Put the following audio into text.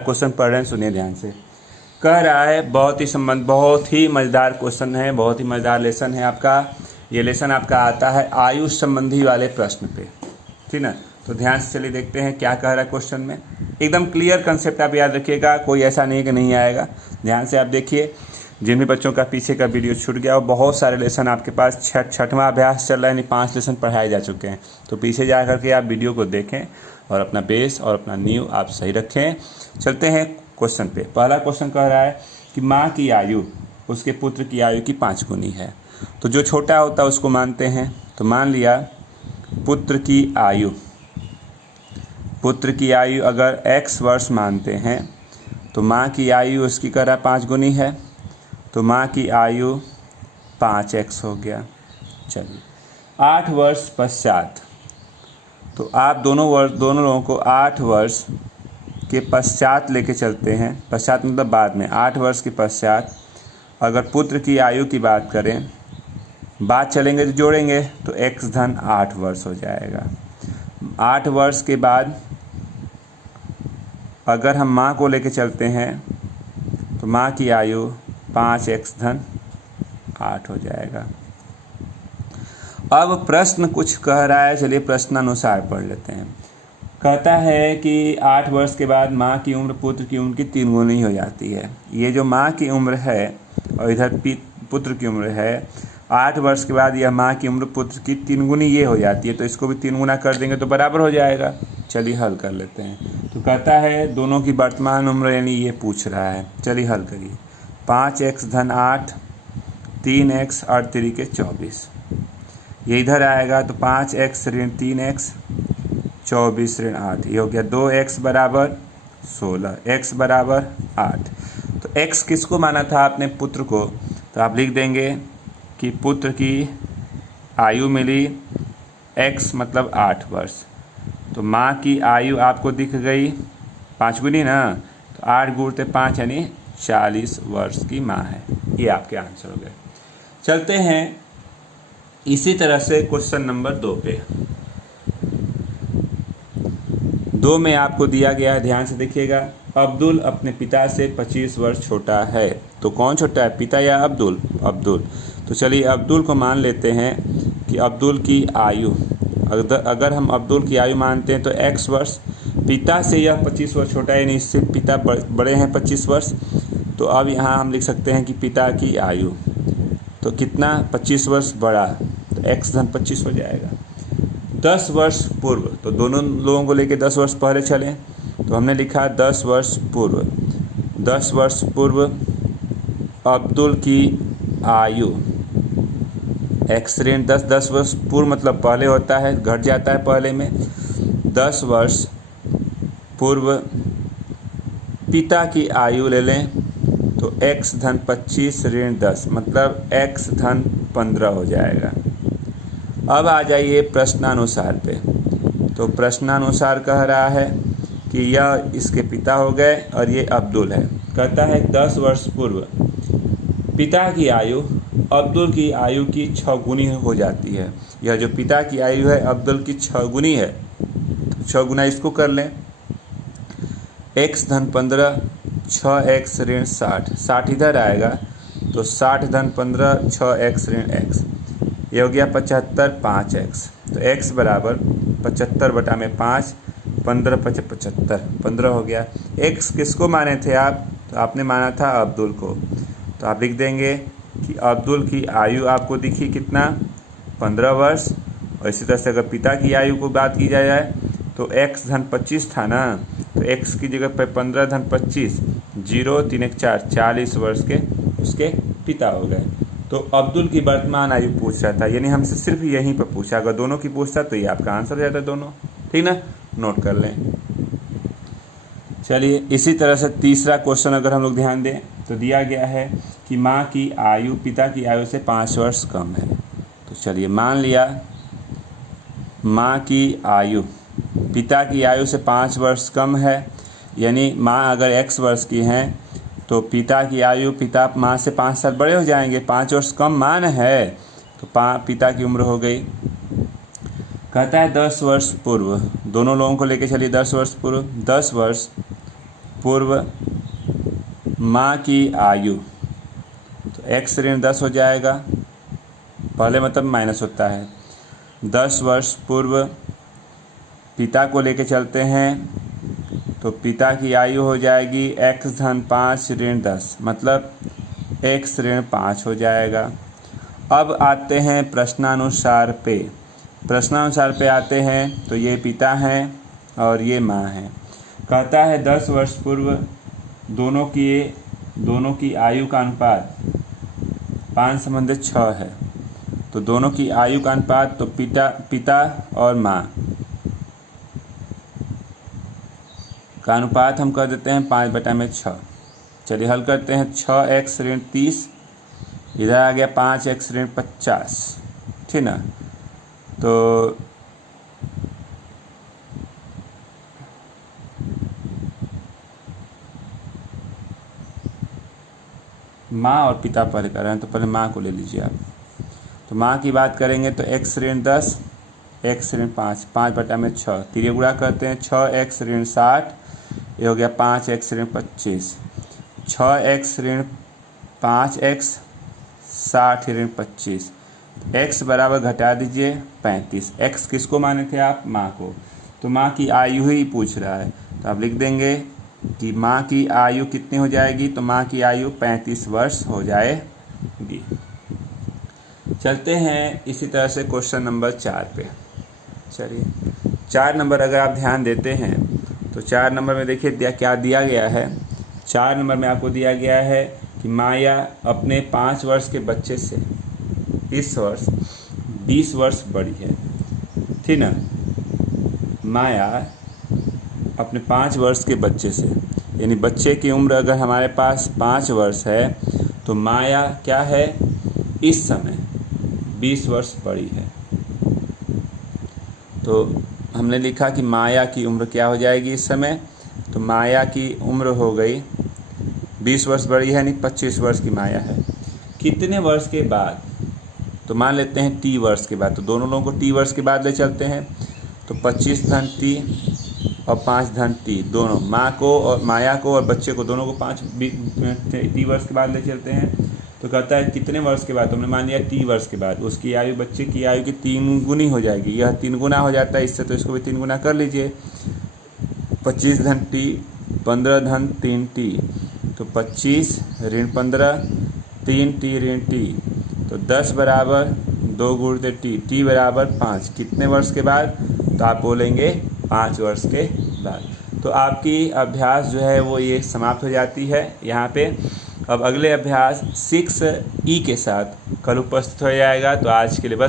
Question पढ़ रहे हैं, सुनिए ध्यान से। कह रहा है बहुत ही मज़ेदार क्वेश्चन है, बहुत ही मज़ेदार लेसन है आपका। ये लेसन आपका आता है आयुष संबंधी वाले प्रश्न पे, ठीक ना। तो ध्यान से चलिए देखते हैं क्या कह रहा है क्वेश्चन में। एकदम क्लियर कंसेप्ट आप याद रखिएगा, कोई ऐसा नहीं कि नहीं आएगा। ध्यान से आप देखिए, जिन भी बच्चों का पीछे का वीडियो छूट गया और बहुत सारे लेसन आपके पास छठवां अभ्यास चल रहा है, यानी 5 लेसन पढ़ाए जा चुके हैं। तो पीछे जा करके आप वीडियो को देखें और अपना बेस और अपना नींव आप सही रखें। चलते हैं क्वेश्चन पे। पहला क्वेश्चन कह रहा है कि माँ की आयु उसके पुत्र की आयु की 5 गुनी है। तो जो छोटा होता है उसको मानते हैं। तो मान लिया पुत्र की आयु अगर x वर्ष मानते हैं तो माँ की आयु उसकी कह रहा है 5 गुनी है, तो माँ की आयु 5x हो गया। चलिए 8 वर्ष पश्चात, तो आप दोनों लोगों को 8 वर्ष के पश्चात लेके चलते हैं। पश्चात मतलब बाद में। 8 वर्ष के पश्चात अगर पुत्र की आयु की बात करें, बाद चलेंगे तो जोड़ेंगे तो x धन 8 वर्ष हो जाएगा। 8 वर्ष के बाद अगर हम माँ को लेके चलते हैं तो माँ की आयु 5x धन 8 हो जाएगा। अब प्रश्न कुछ कह रहा है, चलिए प्रश्नानुसार पढ़ लेते हैं। कहता है कि 8 वर्ष के बाद माँ की उम्र पुत्र की उम्र की 3 गुनी हो जाती है। ये जो माँ की उम्र है और इधर पुत्र की उम्र है, 8 वर्ष के बाद यह माँ की उम्र पुत्र की 3 गुनी ये हो जाती है। तो इसको भी 3 गुना कर देंगे तो बराबर हो जाएगा। चलिए हल कर लेते हैं। तो कहता है दोनों की वर्तमान उम्र, यानी ये पूछ रहा है। चलिए हल करिए। 5x धन 8, 3x और 3 के 24, ये इधर आएगा तो 5x ऋण 3x 24 ऋण 8, ये हो गया 2x बराबर 16, x बराबर 8। तो x किसको माना था आपने? पुत्र को। तो आप लिख देंगे कि पुत्र की आयु मिली x मतलब 8 वर्ष। तो माँ की आयु आपको दिख गई 5 गुनी ना, तो 8 गुणते 5 यानी 40 वर्ष की माँ है। ये आपके आंसर हो गए। चलते हैं इसी तरह से क्वेश्चन नंबर 2 पे। 2 में आपको दिया गया है, ध्यान से देखिएगा। अब्दुल अपने पिता से 25 वर्ष छोटा है। तो कौन छोटा है, पिता या अब्दुल? अब्दुल। तो चलिए अब्दुल को मान लेते हैं कि अब्दुल की आयु, अगर हम अब्दुल की आयु मानते हैं तो x वर्ष, पिता से यह 25 वर्ष छोटा है, यानी इससे पिता बड़े हैं 25 वर्ष। तो अब यहाँ हम लिख सकते हैं कि पिता की आयु तो कितना, 25 वर्ष बड़ा, तो x धन 25 हो जाएगा। 10 वर्ष पूर्व, तो दोनों लोगों को लेके 10 वर्ष पहले चलें। तो हमने लिखा 10 वर्ष पूर्व। 10 वर्ष पूर्व अब्दुल की आयु x ऋण 10, 10 वर्ष पूर्व मतलब पहले होता है, घट जाता है पहले में। 10 वर्ष पूर्व पिता की आयु ले लें तो x धन 25 ऋण 10 मतलब x धन 15 हो जाएगा। अब आ जाइए प्रश्नानुसार पे। तो प्रश्नानुसार कह रहा है कि यह इसके पिता हो गए और ये अब्दुल है। कहता है 10 वर्ष पूर्व पिता की आयु अब्दुल की आयु की 6 गुनी हो जाती है। यह जो पिता की आयु है अब्दुल की 6 गुनी है, तो 6 गुना इसको कर लें। x धन 15, 6x ऋण 60, 60 इधर आएगा तो 60 धन 15, 6x ऋण x, ये हो गया 75, 5x। तो x बराबर 75 बटा में 5, 15 5 75, 15 हो गया। x किसको माने थे आप? तो आपने माना था अब्दुल को। तो आप लिख देंगे कि अब्दुल की आयु आपको दिखी कितना, 15 वर्ष। और इसी तरह से अगर पिता की आयु को बात की जाए तो x धन 25 था ना, तो x की जगह पे 15 धन 25, 0 3 1 4, 40 वर्ष के उसके पिता हो गए। तो अब्दुल की वर्तमान आयु पूछ रहा था, यानी हमसे सिर्फ यहीं पर पूछा। अगर दोनों की पूछता तो ये आपका आंसर हो जाता दोनों, ठीक ना। नोट कर लें। चलिए इसी तरह से तीसरा क्वेश्चन अगर हम लोग ध्यान दें तो दिया गया है कि माँ की आयु पिता की आयु से 5 वर्ष कम है। तो चलिए मान लिया माँ की आयु पिता की आयु से 5 वर्ष कम है, यानी माँ अगर x वर्ष की हैं तो पिता की आयु पिता माँ से 5 साल बड़े हो जाएंगे। 5 वर्ष कम मान है तो पिता की उम्र हो गई। कहता है 10 वर्ष पूर्व, दोनों लोगों को लेके चलिए 10 वर्ष पूर्व। 10 वर्ष पूर्व माँ की आयु, तो x ऋण 10 हो जाएगा, पहले मतलब माइनस होता है। 10 वर्ष पूर्व पिता को लेके चलते हैं, तो पिता की आयु हो जाएगी x धन 5 ऋण 10, मतलब x ऋण 5 हो जाएगा। अब आते हैं प्रश्नानुसार पे। प्रश्नानुसार पे आते हैं तो ये पिता हैं और ये माँ हैं। कहता है 10 वर्ष पूर्व दोनों की आयु का अनुपात 5:6 है, तो दोनों की आयु का अनुपात, तो पिता और माँ का अनुपात हम कर देते हैं 5/6। चलिए हल करते हैं। 6x ऋण 30, इधर आ गया 5x ऋण 50, ठीक ना। तो माँ और पिता पहले कर रहे हैं, तो पहले माँ को ले लीजिए आप। तो माँ की बात करेंगे तो x ऋण 10, x ऋण 5, 5/6, तिरिया गुणा करते हैं। 6x ऋण 60, ये हो गया 5x ऋण 25, 6x ऋण 5x 60 ऋण 25, x बराबर घटा दीजिए 35। x किसको माने थे आप? माँ को। तो माँ की आयु ही पूछ रहा है, तो आप लिख देंगे कि माँ की आयु कितनी हो जाएगी, तो माँ की आयु 35 वर्ष हो जाएगी। चलते हैं इसी तरह से क्वेश्चन नंबर 4 पे। चलिए 4 नंबर अगर आप ध्यान देते हैं तो 4 नंबर में देखिए क्या दिया गया है। 4 नंबर में आपको दिया गया है कि माया अपने 5 वर्ष के बच्चे से इस वर्ष 20 वर्ष बड़ी है, ठीक ना। माया अपने 5 वर्ष के बच्चे से, यानी बच्चे की उम्र अगर हमारे पास 5 वर्ष है तो माया क्या है, इस समय 20 वर्ष बड़ी है। तो हमने लिखा कि माया की उम्र क्या हो जाएगी इस समय, तो माया की उम्र हो गई 20 वर्ष बड़ी है, यानी 25 वर्ष की माया है। कितने वर्ष के बाद, तो मान लेते हैं t वर्ष के बाद, तो दोनों लोगों को t वर्ष के बाद ले चलते हैं। तो 25 धन t और 5 धन t, दोनों माँ को और माया को और बच्चे को दोनों को 5 t वर्ष के बाद ले चलते हैं। तो कहता है कितने वर्ष के बाद, तो हमने मान लिया t वर्ष के बाद उसकी आयु बच्चे की आयु की 3 गुनी हो जाएगी। यह 3 गुना हो जाता है इससे, तो इसको भी 3 गुना कर लीजिए। 25 धन t 15 धन 3t, तो 25 ऋण 15 3t ऋण t, तो 10 बराबर 2 गुणित t बराबर 5। कितने वर्ष के बाद, तो आप बोलेंगे 5 वर्ष के बाद। तो आपकी अभ्यास जो है वो ये समाप्त हो जाती है यहाँ पे। अब अगले अभ्यास 6E के साथ कल उपस्थित हो जाएगा। तो आज के लिए बस।